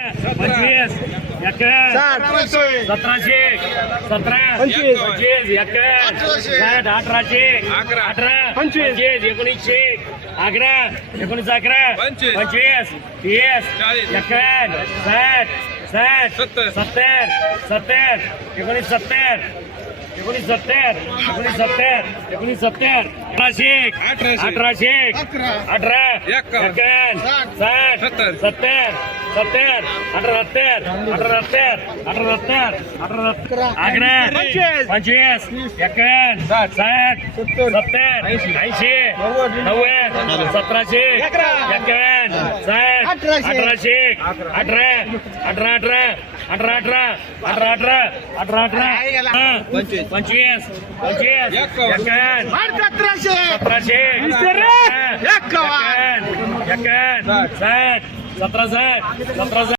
25 17 17 25 18 19 11 19 11 25 30 61 60 70 70 70 19 17